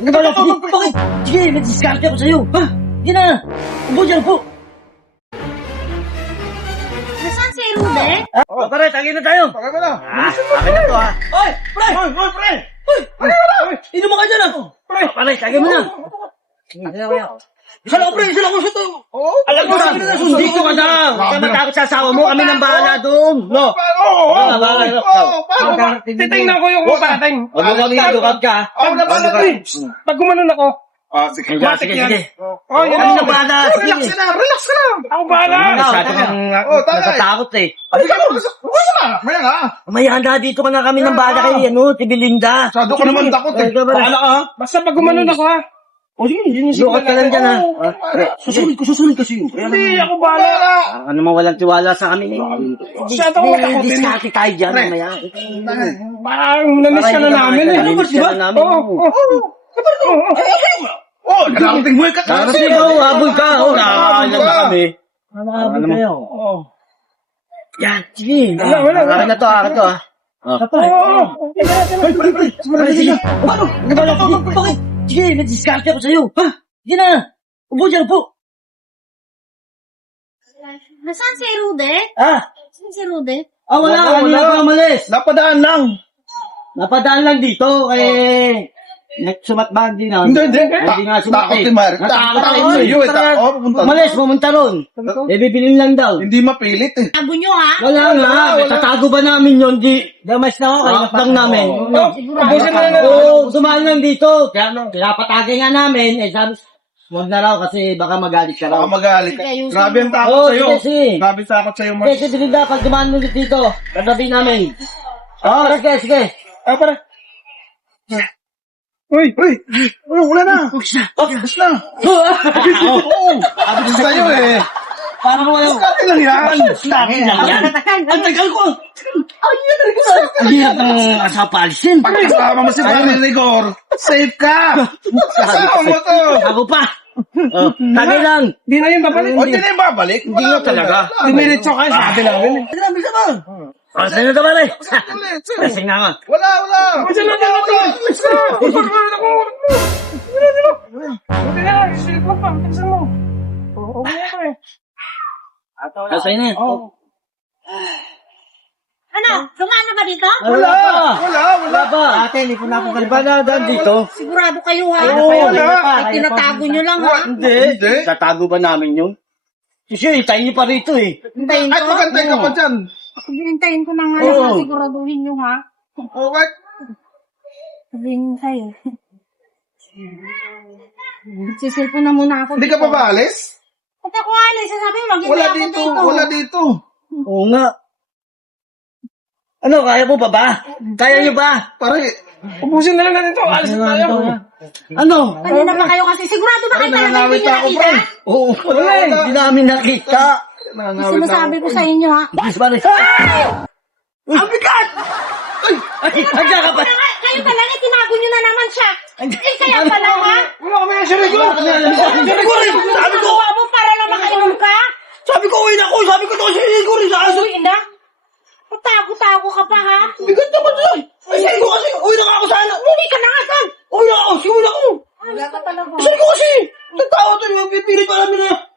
Bakit? Sige, nag-discount ako sa'yo. Ha? Sige na. Ubo dyan po. Nasaan si Rude? Pare, tagin na tayo. Pakay mo na. Akin na to ha. Oy, pre! Hoy, pre! Inom ka dyan ah. Pare, tagin mo na. Isa lang ko sa to. Alam mo sabi na dito ka daw. Huwag ka matakot sa asawa mo. Kami nang bahala doon. No? Titingnan ko yung parating. Huwag mo kami lukab ka. Pag gumanon ako, Sige. oh, yan Kami ang nang bahala. Relax ka na, relax ka na. ako bahala. Masyado kang natatakot eh. Maya nga. Mayanda dito ka na kami nang bahala kay Tibilinda. Masyado ka naman takot eh. Bahala ka ha. Basta pag gumanon ako ha. O sige, lukat ka lang dyan ha. Susunod kasi yun. Hindi, ako bahala. Ano naman walang tiwala sa amin eh. Masyado akong matakotin. Diskarte tayo dyan mamaya. Parang namiss ka na namin eh. Namiss ka na namin. Nakating mo ka. Kasi habol ka. Nakakalang na kami. Nakakahabol kayo. Yan, sige. Wala. Akin na to ha. Sige. Bakit? Sige, nag-discarte ako sa'yo. Ha? Sige na. Ubo dyan po. Nasaan si Rude? Nasaan si Rude? Wala. Kanina pa umalis. Napadaan lang. Napadaan lang dito kay... Sumatbahan din na. Hindi. Hindi nga sumat Takot eh. ni Mar. Natakot Takot ako sa'yo eh. eh. Pupunta. Umalis, pumunta ron. Bibilin lang daw. Hindi mapilit eh. Tago nyo ha? Wala nga. Tatago ba namin yun? Di. Damas na ako. Kaya lang namin. Ubusin mo na. Oo, dumaan lang dito. Kaya pinapatagay nga namin. Eh, sabi, huwag na raw kasi baka magalit ka raw. Baka magalit ka. Grabe ang takot Oo, sa'yo. sige. Grabe ang takot sa'yo, Mar. Sige, Bilinda, pag dumaan mo dito, katabi namin. Sige. Para. Uy. Wala na. Tapos na. Sabi ko sa'yo eh. Parang wala. Dati lang yan. Ang tagal ko. Ang hirap ng asapalisin. Pag kasama mo si Barry Rigor, safe ka. Kasama mo to. Ako pa. Tagay lang. Di na yun babalik. O, hindi na yung babalik. Hindi nga talaga. Dumiritso ka, sabi namin eh. Grabe ka ba? Saan na naman eh? Kasing na nga. Wala. Diyan na ako. Ubusin mo na ako. Buti na lang, silip mo pa. Tingnan mo. Okay na eh. Kasay na. Ano? Sumana ba dito? Wala. pa. Ate, hindi po na ako iba na daan dito. Sigurado kayo ha? wala. Ay, tinatago nyo lang ha? Hindi. Tatago ba namin yun? Kasi tayo niyo pa rito eh. Hintayin At ko. magantay ka pa dyan. Hintayin ko na nga Oo. lang. Siguraduhin nyo ha? Okay. Sabihin nyo sa'yo. Sisilpon na muna ako. Hindi ka pa ba alis? Pag ako alis, sasabi mo, maghintay ako Wala dito. Oo nga. Ano, kaya mo pa ba? Kaya niyo ba? Pare, Ubusin na lang natin ito. Alis na tayo. Ano? Kanina pa kayo kasi sigurado ba kayo talaga hindi nyo nakita? Oo, wala eh. Hindi namin nakita. Sinasabi ko sa inyo ha? Bilis ba rin? Ang bigat! Ay, andyan ka pa. Kayo talaga, tinago nyo na naman siya. Eh, kaya pala ha? Wala kami yung sirig ko. Sabi ko rin! Sabi ko! Gawa mo para lang makainom ka? Sabi ko, uwi na ako! Sabi ko, kasi ko rin sa aso! Uy, na? Tago-tago ka pa ha? Bigat naman yun! Ay, sabi ko kasi, uwi na ako sana! Hindi ka na nga saan? Uwi na ako! Uwi na ako! Wala ka talaga. Sabi ko kasi, nagtawa to, pipilit pa namin na